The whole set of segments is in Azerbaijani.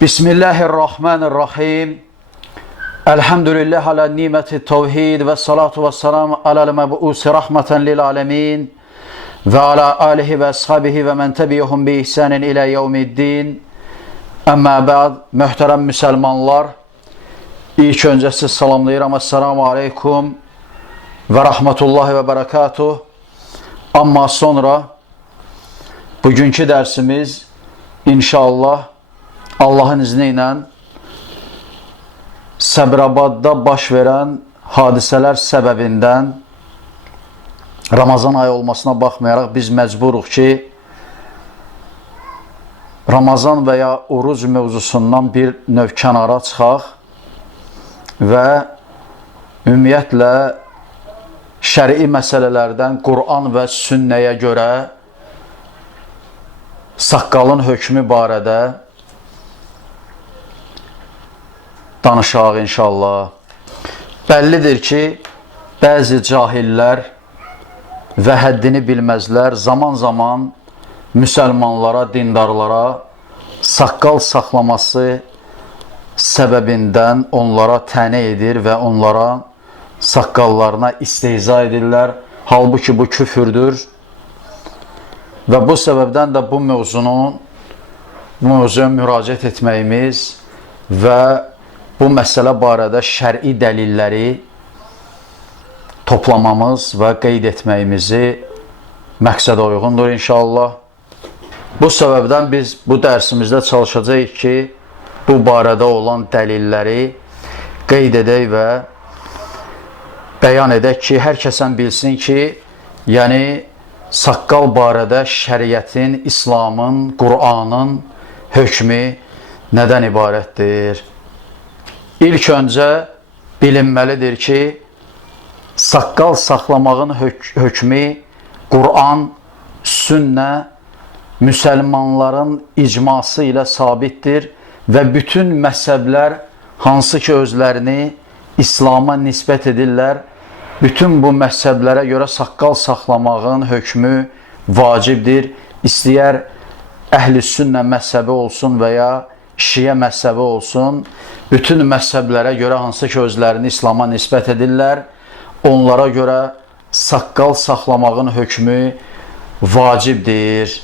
Bismillahirrahmanirrahim. Elhamdülillah ala nimeti tevhid ve salatu ve selamu alel mebu'usi rahmeten lil alemin ve ala alihi ve ashabihi ve men tebiyuhum bi ihsanin ila yevmiddin. Amma ba'd, mühterem Müslümanlar, ilk önce sizi salamlayıram. Esselamu aleykum ve rahmetullahi ve berekatuh. Amma sonra bugünkü dersimiz inşallah Allah'ın izniyle Səbrabadda baş verən hadisələr səbəbindən Ramazan ayı olmasına baxmayaraq biz məcburuq ki, Ramazan və ya oruc mövzusundan bir növ kənara çıxaq və ümumiyyətlə şəri məsələlərdən Quran və sünnəyə görə saqqalın hökmü barədə danışaq inşallah. Bəllidir ki, bəzi cahillər və həddini bilməzlər zaman zaman müsəlmanlara, dindarlara saqqal saxlaması səbəbindən onlara tənə edir və onlara saqqallarına istehza edirlər. Halbuki bu küfürdür və bu səbəbdən də bu mövzuya müraciət etməyimiz və bu məsələ barədə şəri dəlilləri toplamamız və qeyd etməyimizi məqsədə uyğundur inşallah. Bu səbəbdən biz bu dərsimizdə çalışacağıq ki, bu barədə olan dəlilləri qeyd edək və bəyan edək ki, hər kəsən bilsin ki, yəni saqqal barədə şəriətin, İslamın, Qur'anın hökmü nədən ibarətdir? İlk öncə bilinməlidir ki, saqqal saxlamağın hökmü Quran, sünnə, müsəlmanların icması ilə sabitdir və bütün məzhəblər hansı ki özlərini İslama nisbət edirlər, bütün bu məzhəblərə görə saqqal saxlamağın hökmü vacibdir. İstəyər əhl-i sünnə məzhəbi olsun və ya şiə məzhəbi olsun, bütün məzhəblərə görə hansı ki özlərini İslama nisbət edirlər, onlara görə saqqal saxlamağın hökmü vacibdir.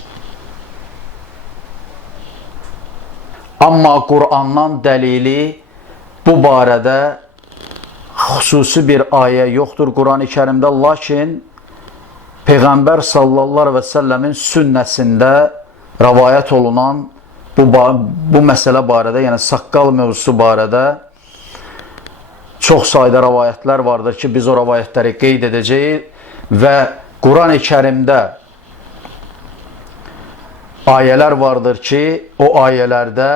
Amma Qur'andan dəlili bu barədə xüsusi bir ayə yoxdur Quran-ı Kərimdə, lakin Peyğəmbər sallallahu əleyhi və səlləmin sünnəsində rəvayət olunan bu məsələ barədə, yəni saqqal mövzusu barədə çox sayda rəvayətlər vardır ki, biz o rəvayətləri qeyd edəcəyik və Quran-ı Kərimdə ayələr vardır ki, o ayələrdə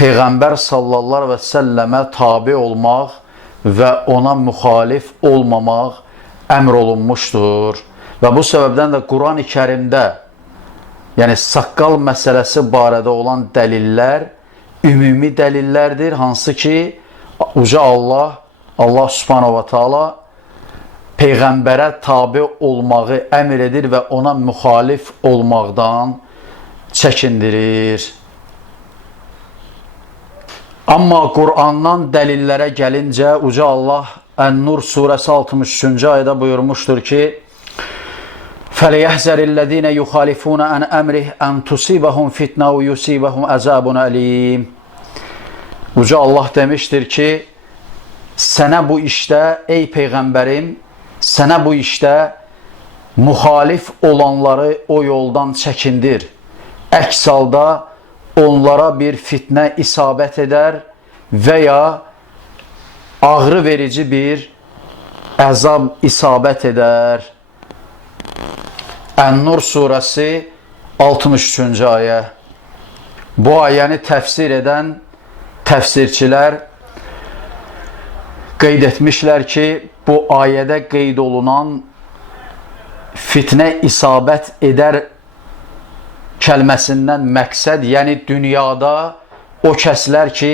Peyğəmbər sallallahu əleyhi və səlləmə tabe olmaq və ona müxalif olmamaq əmr olunmuşdur. Və bu səbəbdən də Quran-ı Kərimdə, yəni saqqal məsələsi barədə olan dəlillər ümumi dəlillərdir, hansı ki Uca Allah Subhanahu wa Taala Peyğəmbərə tabe olmağı əmr edir və ona müxalif olmaqdan çəkindirir. Amma Qur'andan dəlillərə gəlincə Uca Allah Ən-Nur surəsi 63-cü ayədə buyurmuşdur ki, فَلْيَحْزَرِ الَّذ۪ينَ يُخَالِفُونَ عَنْ أَمْرِهِ أَنْ تُصِيبَهُمْ فِتْنَةٌ وَيُصِيبَهُمْ عَذَابٌ أَلِيمٌ. Uca Allah demiştir ki, sənə bu işdə, ey Peyğəmbərim, sənə bu işdə müxalif olanları o yoldan çəkindir. Əks halda onlara bir fitnə isabət edər və ya ağrı verici bir əzab isabət edər. Ən-Nur surəsi 63-cü ayə. Bu ayəni təfsir edən təfsirçilər qeyd etmişlər ki, bu ayədə qeyd olunan fitnə isabət edər kəlməsindən məqsəd, yəni dünyada o kəslər ki,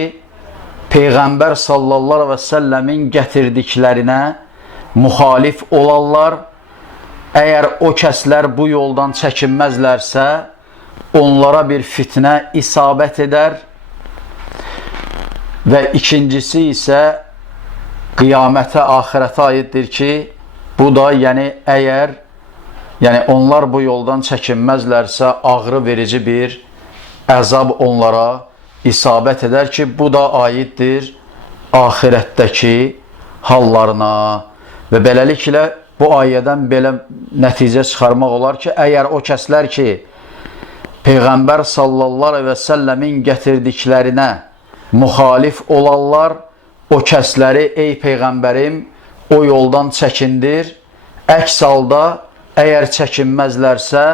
Peyğəmbər sallallahu əleyhi və səlləmin gətirdiklərinə müxalif olarlar, əgər o kəslər bu yoldan çəkinməzlərsə, onlara bir fitnə isabət edər və ikincisi isə qiyamətə, axirətə aiddir ki, bu da əgər onlar bu yoldan çəkinməzlərsə, ağrı verici bir əzab onlara isabət edər ki, bu da aiddir axirətdəki hallarına. Və beləliklə, bu ayədən belə nəticə çıxarmaq olar ki, əgər o kəslər ki, Peyğəmbər sallallahu aleyhi və səlləmin gətirdiklərinə müxalif olarlar, o kəsləri, ey Peyğəmbərim, o yoldan çəkindir. Əks halda, əgər çəkinməzlərsə,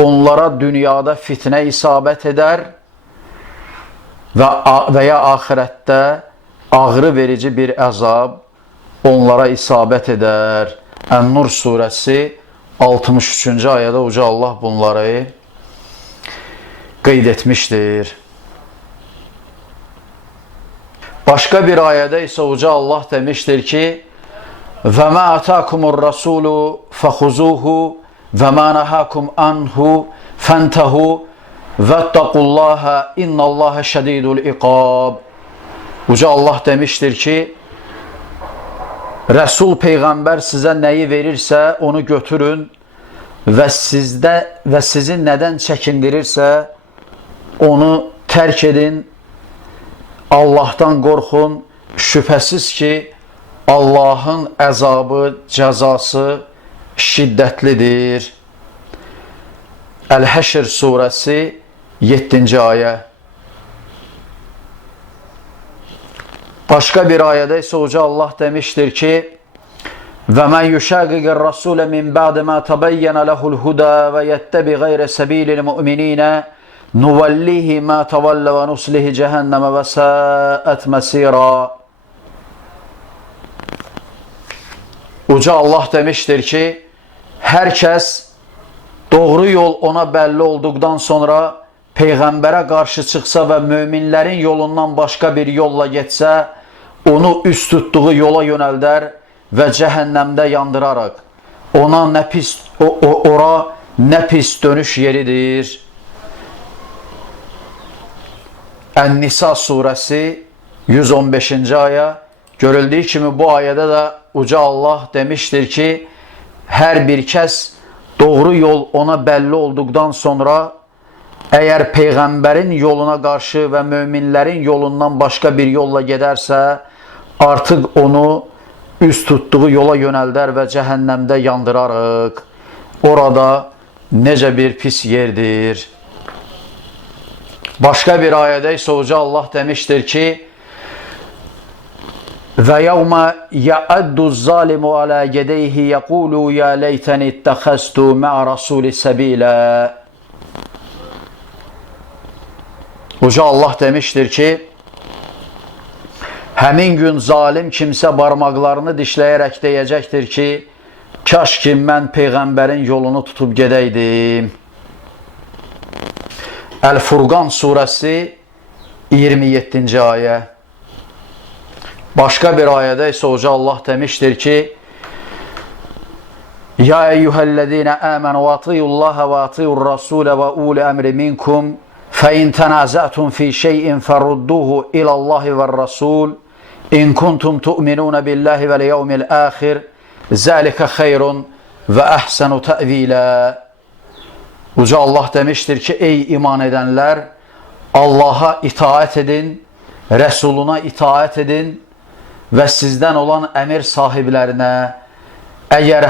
onlara dünyada fitnə isabət edər və ya axirətdə ağrı verici bir əzab onlara isabət edər. Ən-Nur surəsi 63-cü ayədə Uca Allah bunları qeyd etmişdir. Başqa bir ayədə isə Uca Allah demişdir ki, və mə ətəkumur rəsulu fəxuzuhu və mə nəhəkum anhu fəntəhu vəttəqullaha innallaha şədidul iqab. Uca Allah demişdir ki, Rəsul Peyğəmbər sizə nəyi verirsə, onu götürün və sizin nədən çəkindirirsə, onu tərk edin. Allahdan qorxun, şübhəsiz ki, Allahın əzabı, cəzası şiddətlidir. Əl-Həşr surəsi 7-ci ayə. Başqa bir ayədə isə Uca Allah demişdir ki, və mən yüşəqiqir rəsulə min bə'də mə təbəyyənə ləhul hudə və yəttəbi qeyrə səbilil mü'mininə nuvallihi mə təvəllə və nuslihi cəhənnəmə və səət məsira. Uca Allah demişdir ki, hər kəs doğru yol ona bəlli olduqdan sonra Peyğəmbərə qarşı çıxsa və möminlərin yolundan başqa bir yolla getsə, onu üst tutduğu yola yönəldər və cəhənnəmdə yandıraraq, ora nə pis dönüş yeridir. Ən-Nisa surəsi 115-ci ayə. Görüldüyü kimi bu ayədə də Uca Allah demişdir ki, hər bir kəs doğru yol ona bəlli olduqdan sonra əgər Peyğəmbərin yoluna qarşı və möminlərin yolundan başqa bir yolla gedərsə, artıq onu üst tutduğu yola yönəldər və cəhənnəmdə yandırarıq. Orada necə bir pis yerdir. Başqa bir ayədə isə Uca Allah demişdir ki, və yəvmə yəəddu zalimu alə gedəyhi yəqulu ya leytəni ittəxəstu mə'a rasuli səbilə. Uca Allah demişdir ki, həmin gün zalim kimsə barmaqlarını dişləyərək deyəcəkdir ki, kaş ki mən Peyğəmbərin yolunu tutub gedəydim. Əl-Furqan surəsi 27-ci ayə. Başqa bir ayədə isə Uca Allah demişdir ki, ya eyyuhəl-ləzīnə əmənu və atiyullaha və atiyur rasulə və uli əmri minkum فَاِنْ تَنَازَعْتُمْ فِي شَيْءٍ فَرُدُّوهُ إِلَى اللّٰهِ وَالرَّسُولِ اِنْ كُنْتُمْ تُؤْمِنُونَ بِاللّٰهِ وَالْيَوْمِ الْآخِرِ ذَلِكَ خَيْرٌ وَأَحْسَنُ تَأْوِيلًا. Uca Allah demiştir ki, ey iman edenler, Allah'a itaat edin, Resuluna itaat edin ve sizden olan emir sahiblerine, eğer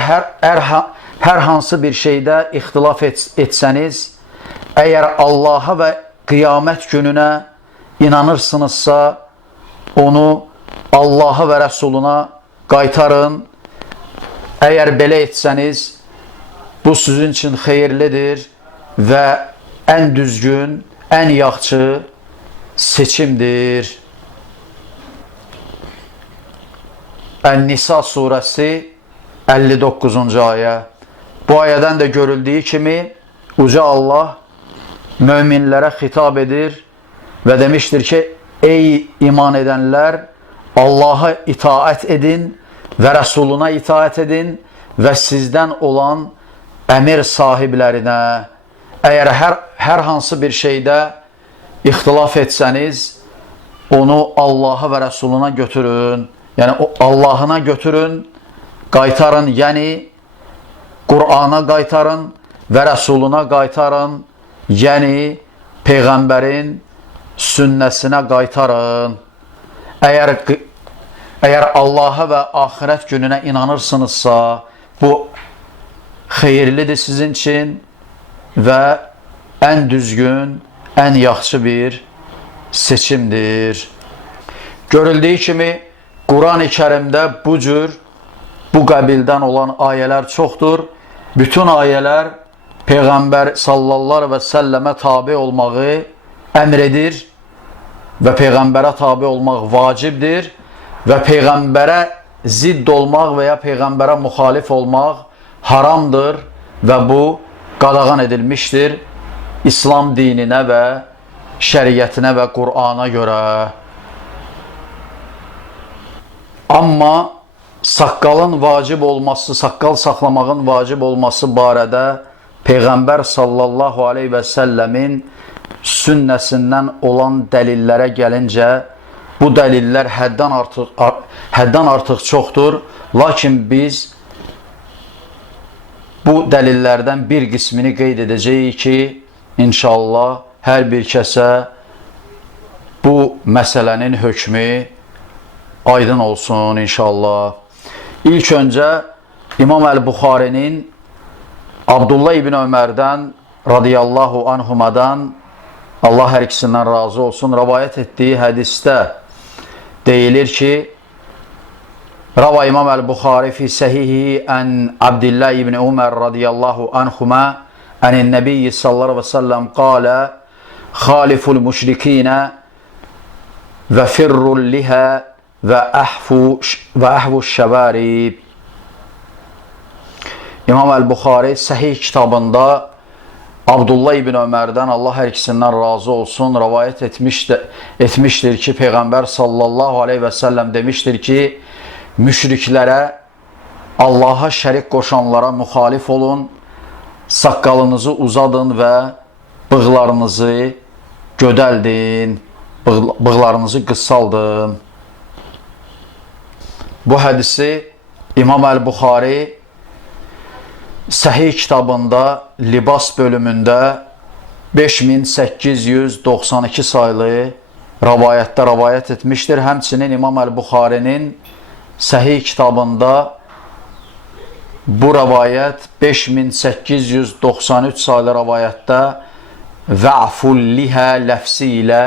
her hansı bir şeyde ihtilaf etseniz, eğer Allah'a ve kıyamet gününe inanırsınızsa, onu Allah'a ve Resuluna qaytarın. Eğer belə etseniz, bu sizin için xeyirlidir ve en düzgün, en yaxşı seçimdir. Ən-Nisa surəsi 59-cu ayə. Bu ayədən də görüldüyü kimi Uca Allah möminlərə xitab edir və demişdir ki, ey iman edenler, Allah'a itaat edin və Resuluna itaat edin və sizdən olan əmir sahiblərinə, əgər hər hansı bir şeydə ixtilaf etsəniz, onu Allaha və Rəsuluna götürün. Yəni Allahına götürün, qaytarın, yəni Qur'ana qaytarın və Rəsuluna qaytarın, yəni Peyğəmbərin sünnəsinə qaytarın. Əgər Allaha və axirət gününə inanırsınızsa, bu xeyirlidir sizin üçün və ən düzgün, ən yaxşı bir seçimdir. Görüldüyü kimi, Quran-ı Kərimdə bu cür, bu qəbildən olan ayələr çoxdur. Bütün ayələr Peyğəmbər sallallahu və səlləmə tabi olmağı əmr edir və Peyğəmbərə tabi olmaq vacibdir və Peyğəmbərə zidd olmaq və ya Peyğəmbərə müxalif olmaq haramdır və bu qadağan edilmişdir İslam dininə və şəriətinə və Qur'ana görə. Amma saqqalın vacib olması, saqqal saxlamağın vacib olması barədə Peyğəmbər sallallahu aleyhi və səlləmin sünnəsindən olan dəlillərə gəlincə, bu dəlillər həddən artıq çoxdur. Lakin biz bu dəlillərdən bir qismini qeyd edəcəyik ki, inşallah hər bir kəsə bu məsələnin hökmü aydın olsun inşallah. İlk öncə İmam Əl-Buxarinin Abdullah ibn Ömərdən radiyallahu anhumadan, Allah hər ikisindən razı olsun, rəvayət etdiyi hədisdə deyilir ki, Rava İmam Əl-Buxari fi səhihi ən Abdullah ibn Ömər radiyallahu anhuma ənin Nəbiyyi sallallahu aleyhi və səlləm qalə xaliful müşrikinə və firrul lihə və əhvu şəvarib. İmam Əl-Buxari Səhih kitabında Abdullah ibn Ömərdən, Allah hər ikisindən razı olsun, rəvayət etmişdir ki, Peyğəmbər sallallahu aleyhi və səlləm demişdir ki, müşriklərə, Allaha şərik qoşanlara müxalif olun, saqqalınızı uzadın və bığlarınızı gödəldin, bığlarınızı qıssaldın. Bu hədisi İmam Əl-Buxari Səhih kitabında libas bölümündə 5892 saylı rəvayətdə rəvayət etmişdir. Həmçinin İmam Əl-Buxarinin Səhih kitabında bu rəvayət 5893 saylı rəvayətdə və'ful lihə ləfsi ilə,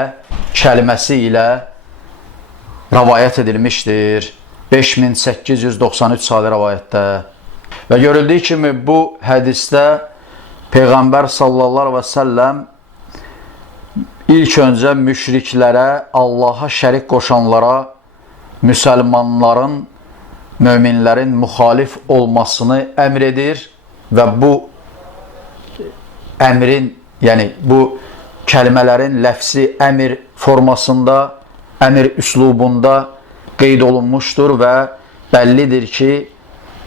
kəlməsi ilə rəvayət edilmişdir. 5893 saylı rəvayətdə. Və görüldüyü kimi bu hədisdə Peyğəmbər sallallahu və səlləm ilk öncə müşriklərə, Allaha şərik qoşanlara, müsəlmanların, möminlərin müxalif olmasını əmr edir və bu əmrin, yəni bu kəlmələrin ləfsi əmr formasında, əmr üslubunda qeyd olunmuşdur və bəllidir ki,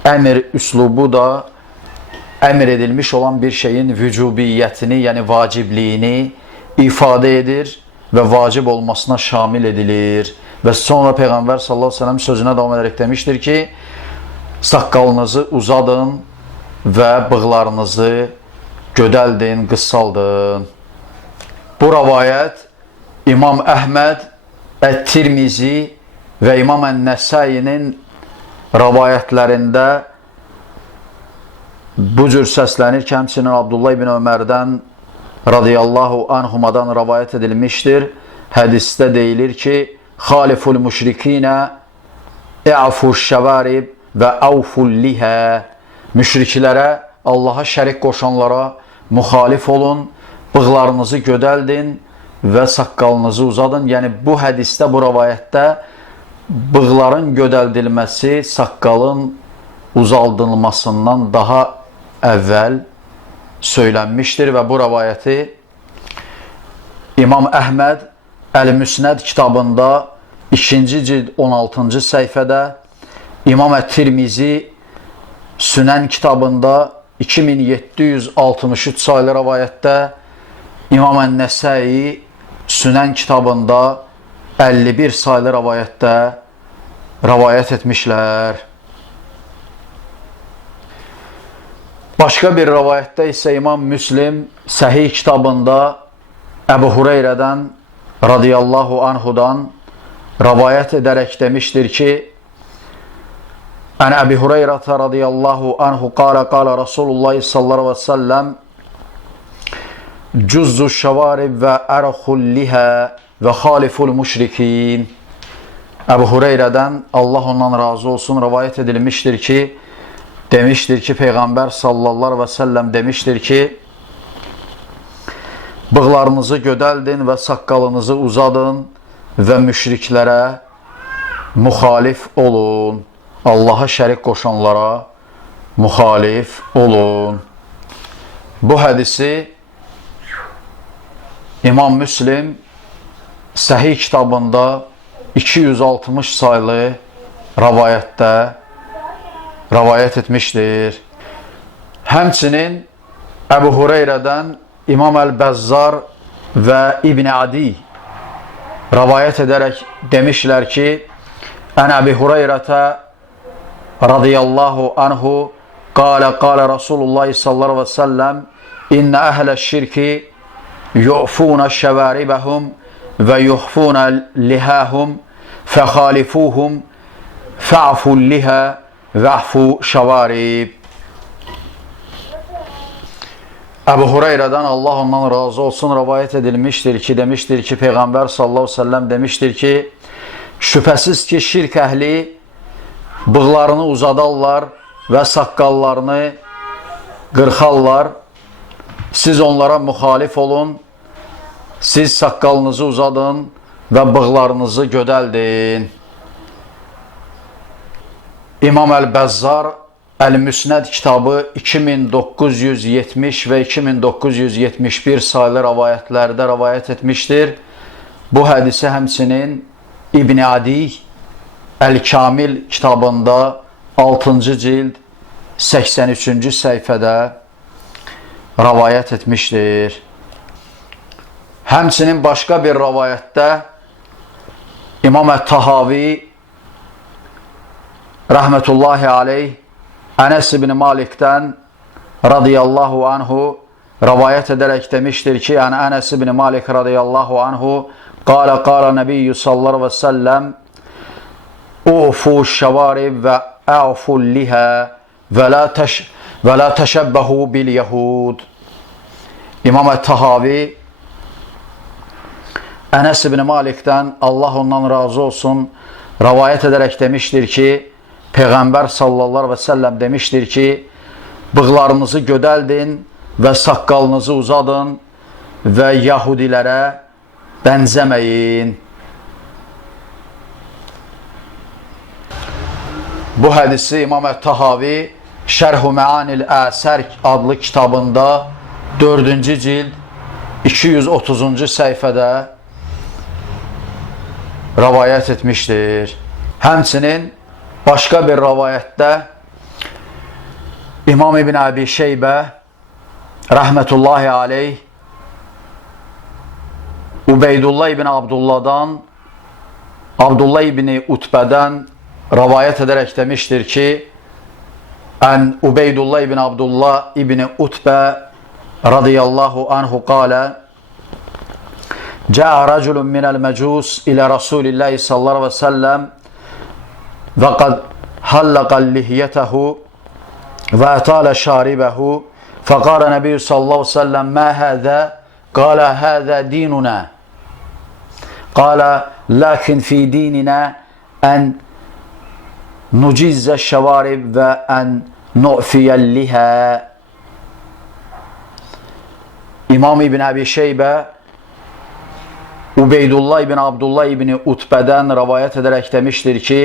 əmr üslubu da əmr edilmiş olan bir şeyin vücubiyyətini, yəni vacibliyini ifadə edir və vacib olmasına şamil edilir. Və sonra Peyğəmbər sallallahu aleyhi ve sellem sözünə davam edərək demişdir ki, saqqalınızı uzadın və bığlarınızı gödəldin, qıssaldın. Bu rəvayət İmam Əhməd, Ət-Tirmizi və İmam Ən-Nəsəinin rəvayətlərində bu cür səslənir ki, həmçinin Abdullah ibn Ömərdən radiyallahu anhumadan rəvayət edilmişdir. Hədisdə deyilir ki, xaliful müşrikinə i'fu şəvarib və avful lihə. Müşriklərə, Allaha şərik qoşanlara müxalif olun, bığlarınızı gödəldin və saqqalınızı uzadın. Yəni bu hədisdə, bu rəvayətdə bığların gödəldilməsi saqqalın uzaldılmasından daha əvvəl söylənmişdir və bu rəvayəti İmam Əhməd Əl-Müsnəd kitabında 2-ci cild 16-cı səhifədə, İmam Ət-Tirmizi Sünən kitabında 2763 saylı rəvayətdə, İmam Ən-Nəsəi Sünən kitabında 51 saylı rivayətdə rivayət etmişlər. Başqa bir rivayətdə isə İmam Müslim Səhih kitabında Əbu Hureyrədən radiyallahu anhudan rivayət edərək demişdir ki, Ən Əbi Hureyrətə radiyallahu anhu qala Rasulullah sallallahu aleyhi ve sellem Cüzzü şəvarib və ərxul lihə və xaliful müşrikin. Əbu Hureyrədən, Allah ondan razı olsun, rivayət edilmişdir ki, demişdir ki, Peyğəmbər sallallahu aleyhi ve sellem demişdir ki, bığlarınızı gödəldin və saqqalınızı uzadın və müşriklərə müxalif olun. Allaha şərik qoşanlara müxalif olun. Bu hədisi İmam Müslim Səhih kitabında 260 saylı rivayətdə rivayət etmişdir. Həmçinin Əbu Hureyrədən İmam Əl-Bəzzar və İbn Adi rivayət edərək demişlər ki, Ən Əbi Hureyrətə radiyallahu anhu qala Rasulullah sallallahu aleyhi ve sellem İnnə əhlə şirki yu'funa şəvaribəhum və yuhfuna lihəhum fəxalifuhum fa'fu lihə va'fu şəvarib. Əbu Hureyrədən, Allah ondan razı olsun, rivayət edilmişdir ki, demişdir ki, Peyğəmbər sallallahu aleyhi ve sellem demişdir ki, şübhəsiz ki, şirk əhli bığlarını uzadarlar və saqqallarını qırxarlar. Siz onlara müxalif olun, siz saqqalınızı uzadın və bığlarınızı gödəldin. İmam Əl-Bəzzar Əl-Müsnəd kitabı 2970 və 2971 saylı rivayətlərdə rivayət etmişdir. Bu hədisi həmçinin İbn Adi Əl-Kamil kitabında 6-cı cild 83-cü səhifədə rivayət etmişdir. Həmçinin başqa bir rivayətdə İmam Ət-Tahavi rəhmətullahi aleyh Ənəs ibn Malikdən radiyallahu anhu rivayət edərək demişdir ki, Ənəs ibn Malik radiyallahu anhu qala Nebiyyü sallallahu aleyhi ve sellem Ufu şəvarib və ə'fu lihə və la təşəbbəhu bil yəhud. İmam Ət-Tahavi Ənəs ibn Malikdən, Allah ondan razı olsun, rivayət edərək demişdir ki, Peyğəmbər sallallahu aleyhi ve sellem demişdir ki, bığlarınızı gödəldin və saqqalınızı uzadın və yahudilərə bənzəməyin. Bu hədisi İmam Ət-Tahavi Şərh-ü Məanil Əsər adlı kitabında 4-cü cild 230-cu səhifədə rivayət etmişdir. Həmçinin başqa bir rivayətdə İmam İbn Əbi Şeybə rəhmətullahi aleyh Ubeydullah ibn Abdullahdan, Abdullah ibn Utbədən rivayət edərək demişdir ki, Ən Ubeydullah ibn Abdullah ibn Utbə radiyallahu anhu qalə Cəə rəculun minəl məcus ilə Rasulillahi sallallahu aleyhi ve sellem və qad halləqəl lihiyyətəhu və ətələ şaribəhu fəqalə Nebiyyü sallallahu aleyhi ve sellem mə həzə qalə həzə dinuna qalə lakin fi dininə ən nucizzə şəvarib və ən nu'fiyyəllihə. İmam İbn Əbi Şeybə Ubeydullah ibn Abdullah ibn Utbədən rivayət edərək demişdir ki,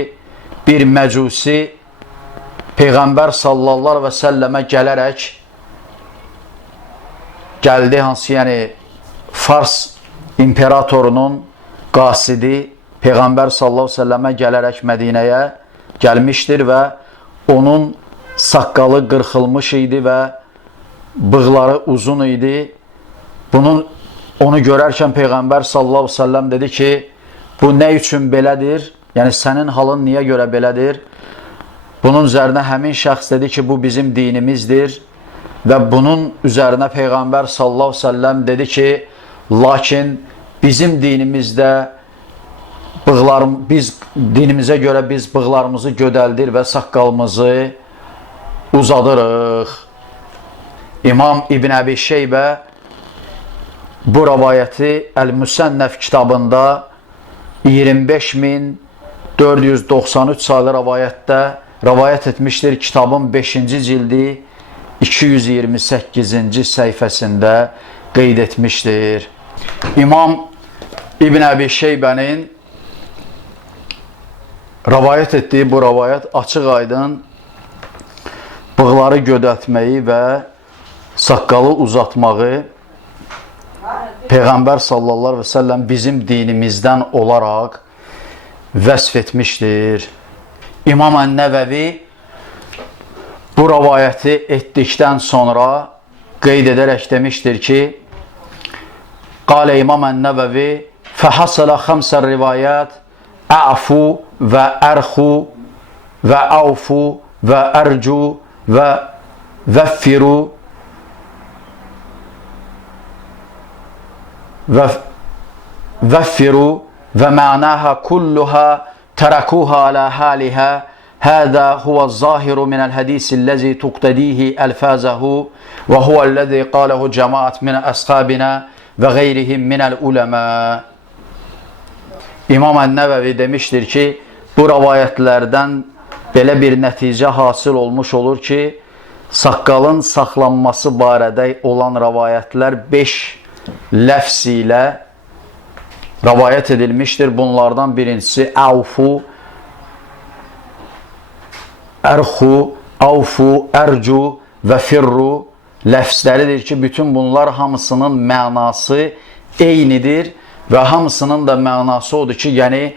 bir məcusi Peyğəmbər sallallahu aleyhi və səlləmə gələrək gəldi, hansı yəni Fars imperatorunun qasidi Peyğəmbər sallallahu aleyhi və səlləmə gələrək Mədinəyə gəlmişdir və onun saqqalı qırxılmış idi və bığları uzun idi. Onu görərkən Peyğəmbər sallallahu aleyhi ve sellem dedi ki, bu nə üçün belədir? Yəni sənin halın niyə görə belədir? Bunun üzərinə həmin şəxs dedi ki, bu bizim dinimizdir və bunun üzərinə Peyğəmbər sallallahu əleyhi və səlləm dedi ki, lakin bizim dinimizdə biz dinimizə görə biz bığlarımızı gödəldir və saqqalımızı uzadırıq. İmam İbn Əbi Şeybə bu rəvayəti Əl-Müsənnəf kitabında 25493 saylı rəvayətdə rəvayət etmişdir. Kitabın 5-ci cildi 228-ci səhifəsində qeyd etmişdir. İmam İbn Əbi Şeybənin rəvayət etdiyi bu rəvayət açıq aydın bığları gödətməyi və saqqalı uzatmağı Peyğəmbər sallallahu əleyhi və səlləm bizim dinimizdən olaraq vəsf etmişdir. İmam Ən-Nəvəvi bu rəvayəti etdikdən sonra qeyd edərək demişdir ki, Qalə İmam Ən-Nəvəvi fəhəsələ xəmsə rivayət ə'fu və ərxu və əvfu və ərcu və vəffiru və mə'naha kulluha tərəkuha alə haliha hədə huvəz-zahiru minəl hədisi-ləzi tuqtədihi əlfəzəhu və huvəl-ləzi qaləhu cəmaət minə əsxabinə və qeyrihim minəl uləmə. İmam Ən-Nəvəvi demişdir ki, bu rəvayətlərdən belə bir nəticə hasil olmuş olur ki, saqqalın saxlanması barədə olan rəvayətlər 5 ləfz ilə rəvayət edilmişdir. Bunlardan birincisi əvfu, ərxu, əvfu, ərcu və firru ləfzləridir ki, bütün bunlar hamısının mənası eynidir və hamısının da mənası odur ki, yəni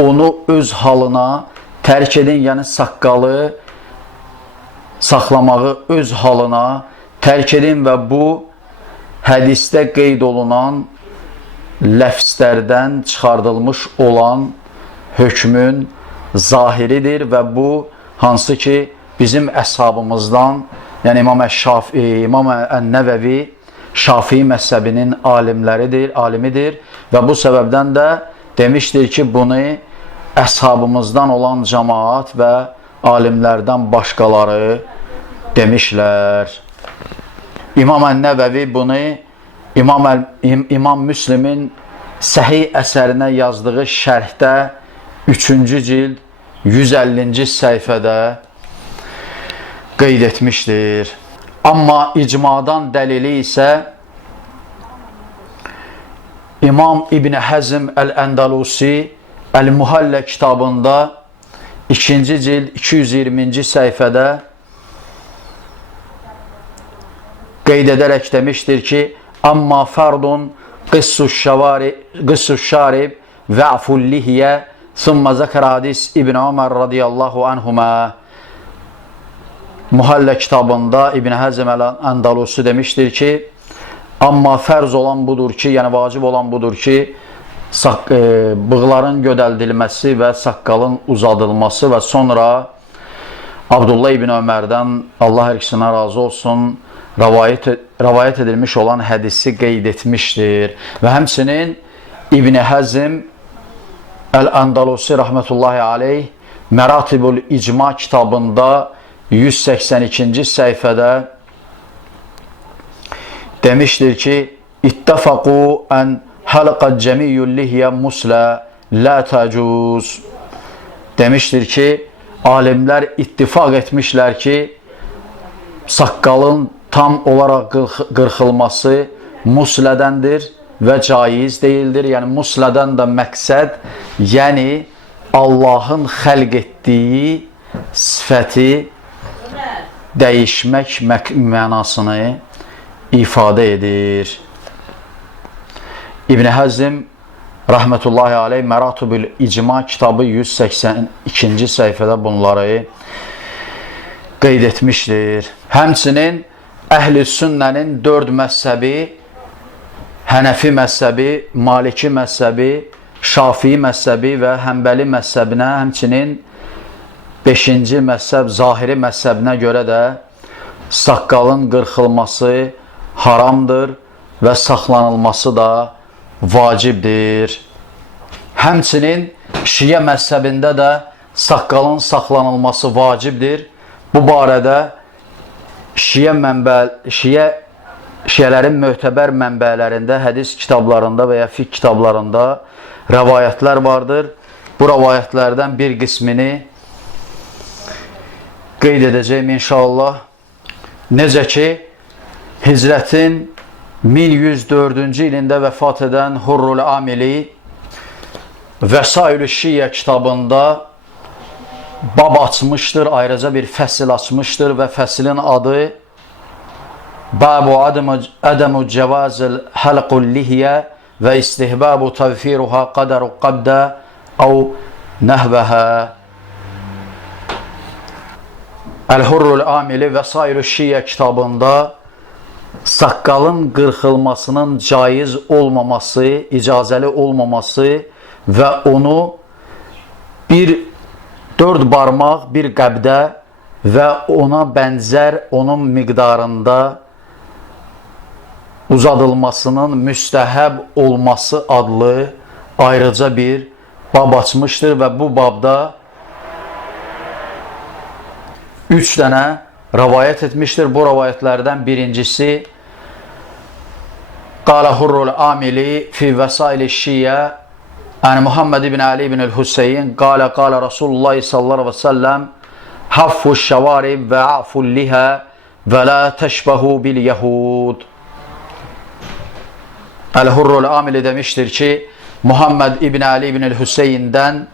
onu öz halına tərk edin, yəni saqqalı saxlamağı öz halına tərk edin və bu hədisdə qeyd olunan ləfzlərdən çıxardılmış olan hökmün zahiridir və bu hansı ki bizim əshabımızdan, yəni İmam Ən-Nəvəvi Şafii məzhəbinin alimidir və bu səbəbdən də demişdir ki, bunu əshabımızdan olan cəmaat və alimlərdən başqaları demişlər. İmam Ən-Nəvəvi bunu İmam Müslimin Səhih əsərinə yazdığı şərhdə 3-cü cild 150-ci səhifədə qeyd etmişdir. Amma icmadan dəlili isə İmam İbn Həzm Əl-Əndalusi Əl-Muhallə kitabında 2-ci cild 220-ci səhifədə qeyd edərək demişdir ki, amma fərdun qıssu şarib və afullihiyyə thumma zəkər hadis İbn Ömər radiyallahu anhumə. Muhallə kitabında İbn Həzm Əl-Əndalusi demişdir ki, amma fərz olan budur ki, yəni vacib olan budur ki, bığların gödəldilməsi və saqqalın uzadılması və sonra Abdullah İbn Ömərdən, Allah hər ikisinə razı olsun, rəvayət edilmiş olan hədisi qeyd etmişdir. Və həmçinin İbn Həzm Əl-Əndalusi rəhmətullahi aleyh Məratibul İcma kitabında 182-ci səhifədə demişdir ki, İttəfəqu ən halqad cəmiyyul lihyə muslə la təcuz. Demişdir ki, alimlər ittifaq etmişlər ki, saqqalın tam olaraq qırxılması muslədəndir və caiz deyildir. Yəni muslədən də məqsəd, yəni Allahın xəlq etdiyi sifəti dəyişmək mənasını ifadə edir. İbn Həzm rəhmətullahi aleyh Məratibul İcma kitabı 182-ci səhifədə bunları qeyd etmişdir. Həmçinin Əhl-i Sünnənin 4 məzhəbi, Hənəfi məzhəbi, Maliki məzhəbi, Şafii məzhəbi və Həmbəli məzhəbinə, həmçinin 5-ci məzhəb Zahiri məzhəbinə görə də saqqalın qırxılması haramdır və saxlanılması da vacibdir. Həmçinin Şiə məzhəbində də saqqalın saxlanılması vacibdir. Bu barədə Şiələrin möhtəbər mənbələrində, hədis kitablarında və ya fiqh kitablarında rəvayətlər vardır. Bu rəvayətlərdən bir qismini qeyd edəcəyim inşallah. Necə ki, Hicrətin 1104-cü ilində vəfat edən Hurrul Amili Vəsail-i Şiə kitabında bab açmışdır, ayrıca bir fəsil açmışdır və fəsilin adı Babu Ədəmu Cəvazil Həlqul Lihyə və İstihbabu Tavfiruha Qadaru Qabdə Əv Nəhvəhə. Əl-Hurrul Amili Vəsail-i Şiə kitabında saqqalın qırxılmasının caiz olmaması, icazəli olmaması və onu bir 4 barmaq bir qəbdə və ona bənzər onun miqdarında uzadılmasının müstəhəb olması adlı ayrıca bir bab açmışdır və bu babda 3 dənə rəvayət etmişdir. Bu rəvayətlərdən birincisi Qala Hurrul Amili fi Vəsail-i Şiə Ən Muhammed ibn Ali ibn el-Hüseyin Qala Rasulullah sallallahu aleyhi ve sellem Haffuş şəvarib və a'ful lihə və la təşbəhu bil yəhud. Əl-Hurrul Amili demiştir ki, Muhammed ibn Ali ibn el-Hüseyin'dən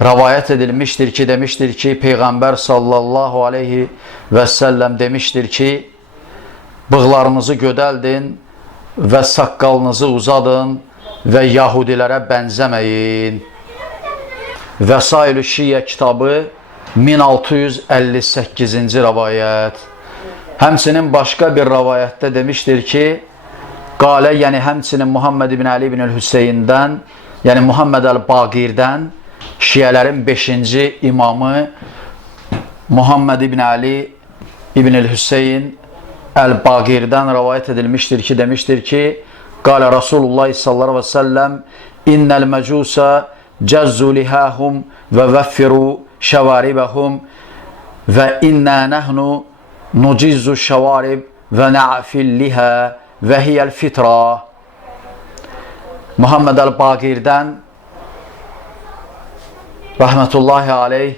rəvayət edilmiştir ki, demiştir ki, Peyğəmbər sallallahu aleyhi və səlləm demişdir ki, bığlarınızı gödəldin və saqqalınızı uzadın və yahudilərə bənzəməyin. Vəsail-i Şiə kitabı 1658-ci rəvayət. Həmçinin başqa bir rəvayətdə demişdir ki, Qalə, yəni həmçinin Muhammed ibn Ali ibn el-Hüseyin'dən, yəni Muhammed el-Baqir'dən, Şiələrin 5-ci imamı Muhammed ibn Ali ibn el-Hüseyin el-Baqir'dən rəvayət edilmişdir ki, demişdir ki, Qalə Rasulullah sallallahu aleyhi ve sellem İnnəl məcusə cəzzu lihəhum və vəffiru şəvaribəhum və innə nəhnu nucizzu şəvarib və nə'fil lihə və hiyəl fitra. Muhammed el-Baqir'dən rəhmətullahi aleyh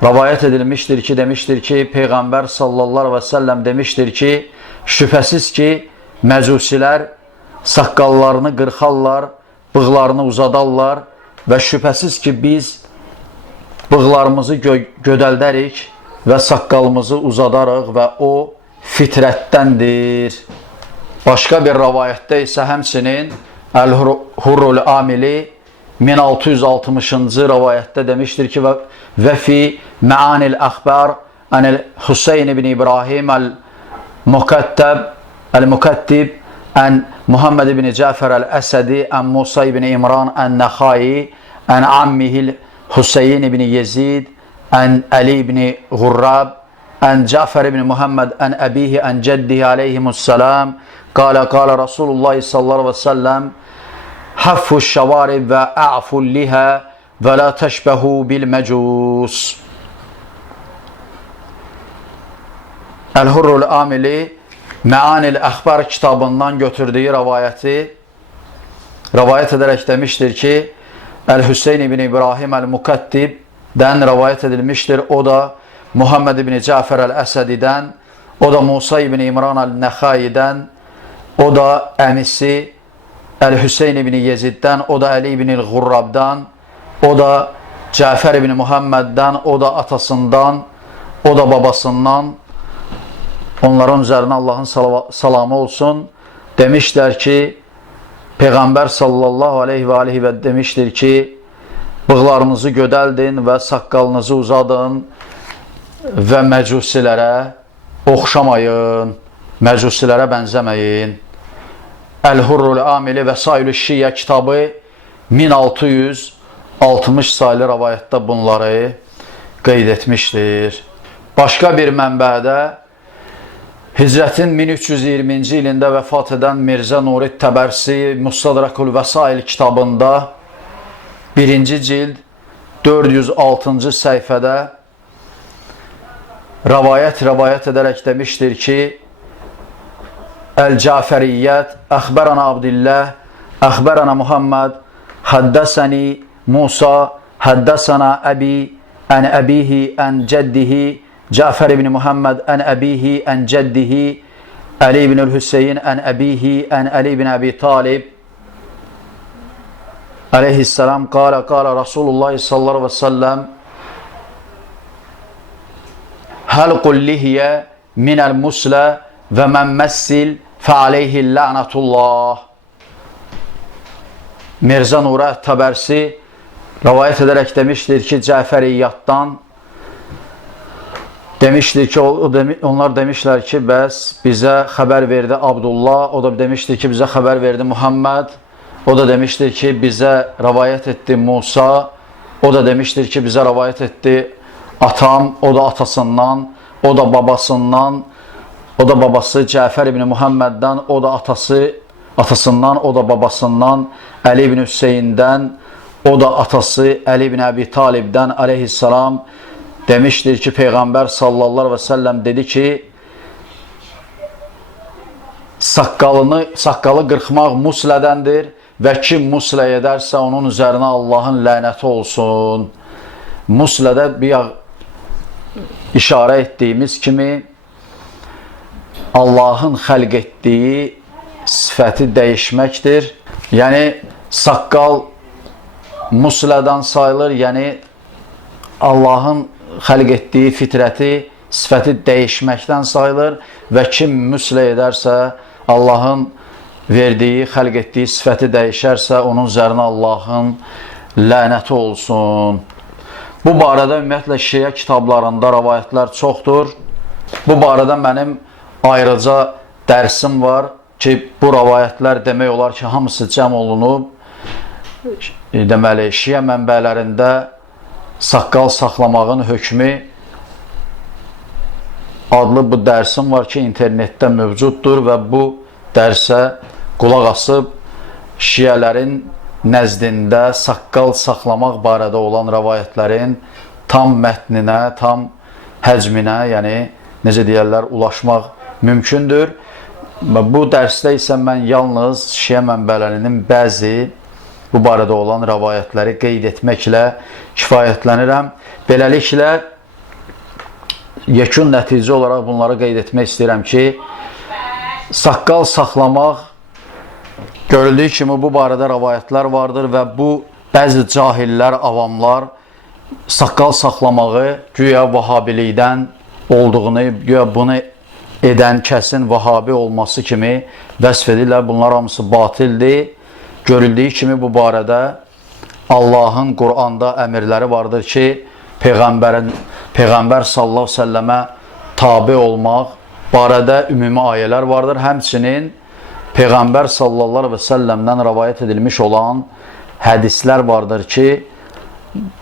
rəvayət edilmişdir ki, demişdir ki, Peyğəmbər sallallahu aleyhi ve sellem demişdir ki, şübhəsiz ki, məcusilər saqqallarını qırxarlar, bığlarını uzadarlar və şübhəsiz ki, biz bığlarımızı gödəldərik və saqqalımızı uzadarıq və o fitrətdəndir. Başqa bir rəvayətdə isə həmçinin Əl-Hurrul Amili 1660-cı rəvayətdə demişdir ki, və fi məanil əxbar ənil Hüseyin ibn İbrahim əl-Mukattib ən Muhammed ibn Cəfər əl-Əsədi ən Musa ibn İmran ən-Nəxai ən ammihil Hüseyin ibn Yezid ən Əli ibn Qurrab ən Cəfər ibn Muhammed ən əbihi ən cəddihi aleyhimussalam Qala Rasulullah sallallahu aleyhi ve sellem Haffuş şəvarib və a'ful lihə və la təşbəhu bil məcus. Əl-Hurrul Amili Məanil Əxbar kitabından götürdüyü rəvayət edərək demişdir ki, Əl-Hüseyin ibn İbrahim əl-Mukattibdən rəvayət edilmişdir. O da Muhammed ibn Cəfər əl-Əsədidən, o da Musa ibn İmran əl-Nəxaidən, o da əmisi Əl-Hüseyin ibn Yeziddən, o da Əli ibn Qurrabdan, o da Cəfər ibn Muhammeddən, o da atasından, o da babasından, onların üzərinə Allahın salamı olsun, demişlər ki, Peyğəmbər sallallahu aleyhi və aleyhi və demişdir ki, bığlarınızı gödəldin və saqqalınızı uzadın və məcusilərə oxşamayın, məcusilərə bənzəməyin. Əl-Hurrul Amili Vəsail-i Şiə kitabı 1660 sayılı rivayətdə bunları qeyd etmişdir. Başqa bir mənbədə Hicrətin 1320-ci ilində vəfat edən Mirzə Nuri Təbərsi Mustadrakul Vəsail kitabında 1-ci cild 406-cı səhifədə rivayət edərək demişdir ki, Əl-Cafəriyyət, Əxbərana Abdillah, Əxbərana Muhammed, Həddəsəni Musa, Həddəsana Əbi, ən əbihi, ən cəddihi, Cəfər ibn Muhammed, ən əbihi, ən cəddihi, Əli ibn Hüseyin, ən əbihi, ən Əli ibn Əbi Talib, aleyhisselam, qala Rasulullah sallallahu aleyhi ve sellem, Həlqul lihyə minəl muslə və mən məssil fəaleyhi lənətullah. Mirzə Nuri Təbərsi rivayət edərək demişdir ki, Cəfəriyyatdan demişdir ki, onlar demişlər ki, bəs bizə xəbər verdi Abdullah, o da demişdir ki, bizə xəbər verdi Muhammed, o da demişdir ki, bizə rivayət etdi Musa, o da demişdir ki, bizə rivayət etdi atam, o da atasından, o da babasından, o da babası Cəfər ibn Muhammeddən, o da atasından, o da babasından, Əli ibn Hüseyindən, o da atası Əli ibn Əbi Talibdən aleyhisselam demişdir ki, Peyğəmbər sallallahu aleyhi ve sellem dedi ki, saqqalı qırxmaq muslədəndir və kim muslə edərsə onun üzərinə Allahın lənəti olsun. Muslədə bir işarə etdiyimiz kimi Allahın xəlq etdiyi sifəti dəyişməkdir. Yəni, saqqal muslədən sayılır, yəni Allahın xəlq etdiyi fitrəti, sifəti dəyişməkdən sayılır və kim müslə edərsə, Allahın verdiyi, xəlq etdiyi sifəti dəyişərsə, onun üzərinə Allahın lənəti olsun. Bu barədə ümumiyyətlə şiə kitablarında rivayətlər çoxdur. Bu barədə mənim ayrıca dərsim var ki, bu rivayətlər demək olar ki, hamısı cəm olunub. Deməli, şiə mənbələrində saqqal saxlamağın hökmü adlı bu dərsim var ki, internetdə mövcuddur və bu dərsə qulaq asıb şiələrin nəzdində saqqal saxlamaq barədə olan rivayətlərin tam mətninə, tam həcminə, yəni necə deyərlər, ulaşmaq mümkündür. Bu dərsdə isə mən yalnız şiə mənbələrinin bəzi bu barədə olan rivayətləri qeyd etməklə kifayətlənirəm. Beləliklə, yekun nəticə olaraq bunları qeyd etmək istəyirəm ki, saqqal saxlamaq görüldüyü kimi bu barədə rivayətlər vardır və bu bəzi cahillər, avamlar saqqal saxlamağı güya vahabilikdən olduğunu, güya bunu edən kəsin vahabi olması kimi vəsf edirlər. Bunlar hamısı batildir. Görüldüyü kimi bu barədə Allahın Quranda əmirləri vardır ki, Peyğəmbər sallallahu aleyhi ve səlləmə tabi olmaq barədə ümumi ayələr vardır. Həmçinin Peyğəmbər sallallahu aleyhi ve səlləmdən rivayət edilmiş olan hədislər vardır ki,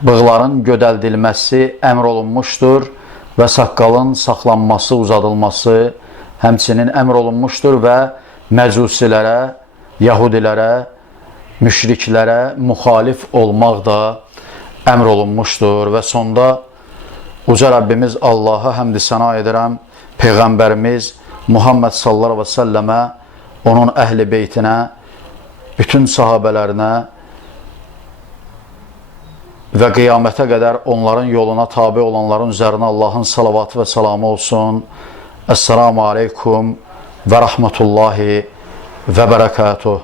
bığların gödəldilməsi əmr olunmuşdur və saqqalın saxlanması, uzadılması həmçinin əmr olunmuşdur və məcusilərə, yahudilərə, müşriklərə müxalif olmaq da əmr olunmuşdur. Və sonda uca Rəbbimiz Allaha həmd səna edirəm, Peyğəmbərimiz Muhammed sallallahu aleyhi ve səlləmə, onun əhli beytinə, bütün sahabələrinə və qiyamətə qədər onların yoluna tabi olanların üzərinə Allahın salavatı və salamı olsun. Esselamu aleykum və rəhmətullahi və bərəkatuhu.